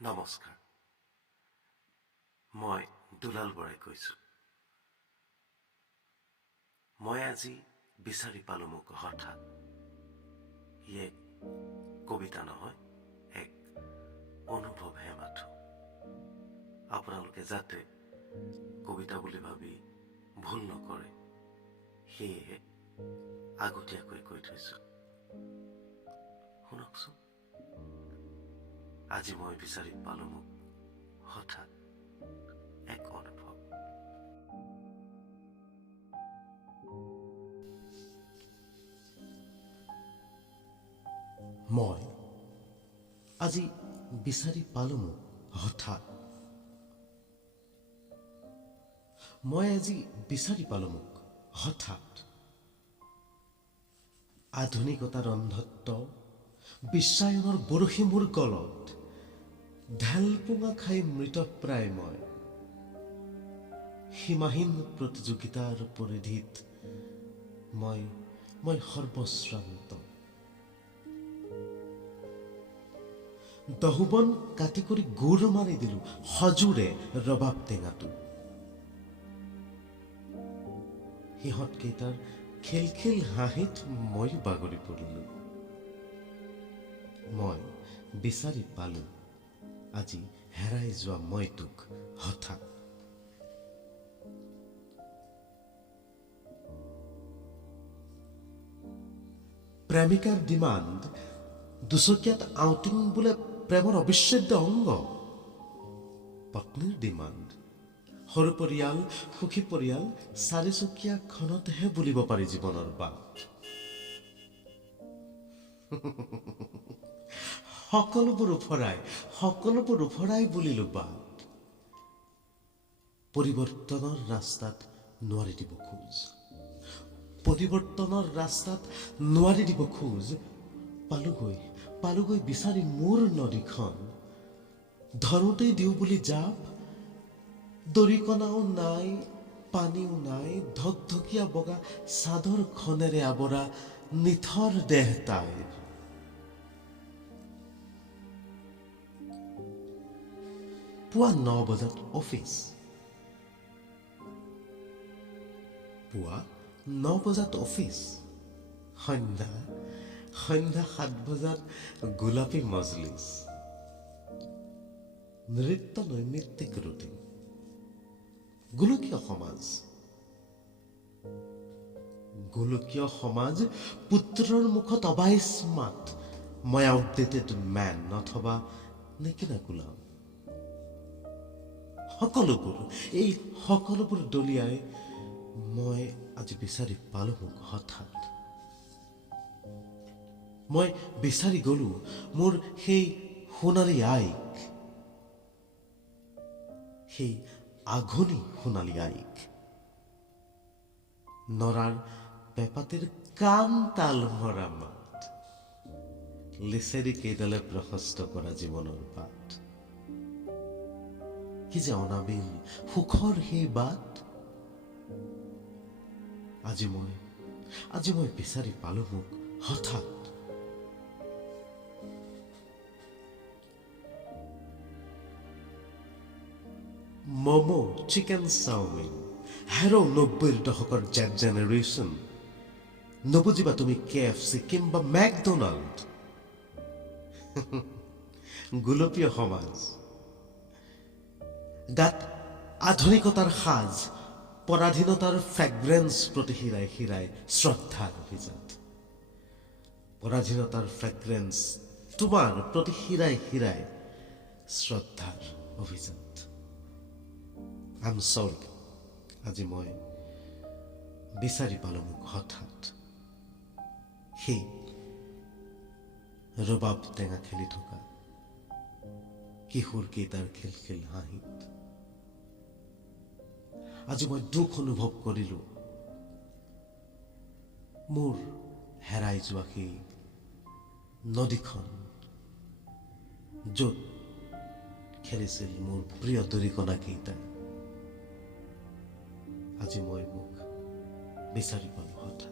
নমস্কাৰ, মই দুলাল বৰাই কৈছোঁ। মই আজি বিচাৰি পালোঁ মোক হঠাৎ। ই এক কবিতা নহয়, এক অনুভৱহে মাথো। আপোনালোকে যাতে কবিতা বুলি ভাবি ভুল নকৰে, সেয়েহে আগতীয়াকৈ কৈ থৈছোঁ। শুনকচোন। আজি মই বিচাৰি পালোঁ মোক হঠাৎ এক অনুভৱ। মই আজি বিচাৰি পালোঁ মোক হঠাৎ। মই আজি বিচাৰি পালোঁ মোক হঠাৎ। আধুনিকতাৰ অন্ধত্ব বিশ্বায়নৰ বৰশী মোৰ গলত, ঢেলপোঙা খাই মৃতপ্ৰায় মই। সীমাহীন প্ৰতিযোগিতাৰ পৰিধিত মই সৰ্বশ্ৰান্ত। দহুবন কাটি কৰি গুৰ মাৰি দিলোঁ সজোৰে ৰবাব টেঙাটো। সিহঁতকেইটাৰ খিলখিল হাঁহিত মই বাগৰি পৰিলোঁ। মই বিচাৰি পালোঁ আজি হেৰাই যোৱা মই তোক হঠাৎ। প্ৰেমিকাৰ ডিমাণ্ড দুচকীয়াত আউটিং বোলে প্ৰেমৰ অবিচ্ছেদ্য অংগ। পত্নীৰ ডিমাণ্ড সৰু পৰিয়াল, সুখী পৰিয়াল, চাৰিচকীয়াখনতহে বুলিব পাৰি জীৱনৰ বাট। সকলোবোৰ উফৰাই বুলিলো বাট। পৰিৱৰ্তনৰ ৰাস্তাত নোৱাৰি দিব খোজ, পৰিৱৰ্তনৰ ৰাস্তাত নোৱাৰি দিব খোজ। পালোগৈ বিচাৰি মোৰ নদীখন। ধৰোতেই দিওঁ বুলি জাপ, দৰিকণাও নাই, পানীও নাই, ধকধকীয়া বগা চাদৰখনেৰে আৱৰা নিথৰ দেহ তাইৰ। পুৱা 9 বজাত অফিচ। সন্ধ্যা 7 বজাত গোলাপী মজলিছ। নৃত্য নৈমিত্তিক ৰুটিন। গোলকীয় সমাজ পুত্ৰৰ মুখত অবাইচ মাত। মই আউটডেটেড মেন অথবা নেকিনা গোলাম। সকলোবোৰ দলিয়াই মই আজি বিচাৰি পালোঁ মোক হঠাৎ। মই বিচাৰি গলোঁ মোৰ সেই সোণালী আইক, সেই আঘোণী সোণালী আইক। নৰাৰ পেপাতিৰ কাণ তাল মৰা মাত, লিচেৰি কেইডালে প্ৰশস্ত কৰা জীৱনৰ বাট। কি যে অনাবিল সুখৰ সেই বাট। আজি মই বিচাৰি পালোঁ মোক হঠাৎ। ম'ম', চিকেন চাওমিন, হেৰ' 90ৰ দশকৰ জেড জেনেৰেশ্যন। নুবুজিবা তুমি KFC কিম্বা মেকডোনাল্ড। গোলপীয় সমাজ গাত আধুনিকতাৰ সাজ, পৰাধীনতাৰ ফ্ৰেগ্ৰেন্স প্ৰতি শিৰাই শিৰাই শ্ৰদ্ধাৰ অভিজাত। পৰাধীনতাৰ ফ্ৰেগ্ৰেন্স তোমাৰ প্ৰতি শিৰাই শিৰাই শ্ৰদ্ধাৰ অভিজাত। I'm sorry, আজি মই বিচাৰি পালোঁ মোক হঠাৎ। সেই ৰবাব টেঙা খেলি থকা কিশোৰ কেইটাৰ খিলখিল হাঁহিত। আজি মই দুখ অনুভৱ কৰিলোঁ মোৰ হেৰাই যোৱা সেই নদীখন, য'ত খেলিছিল মোৰ প্ৰিয় দৰিকণা কেইটাই। আজি মই মোক বিচাৰি পালোঁ হঠাৎ।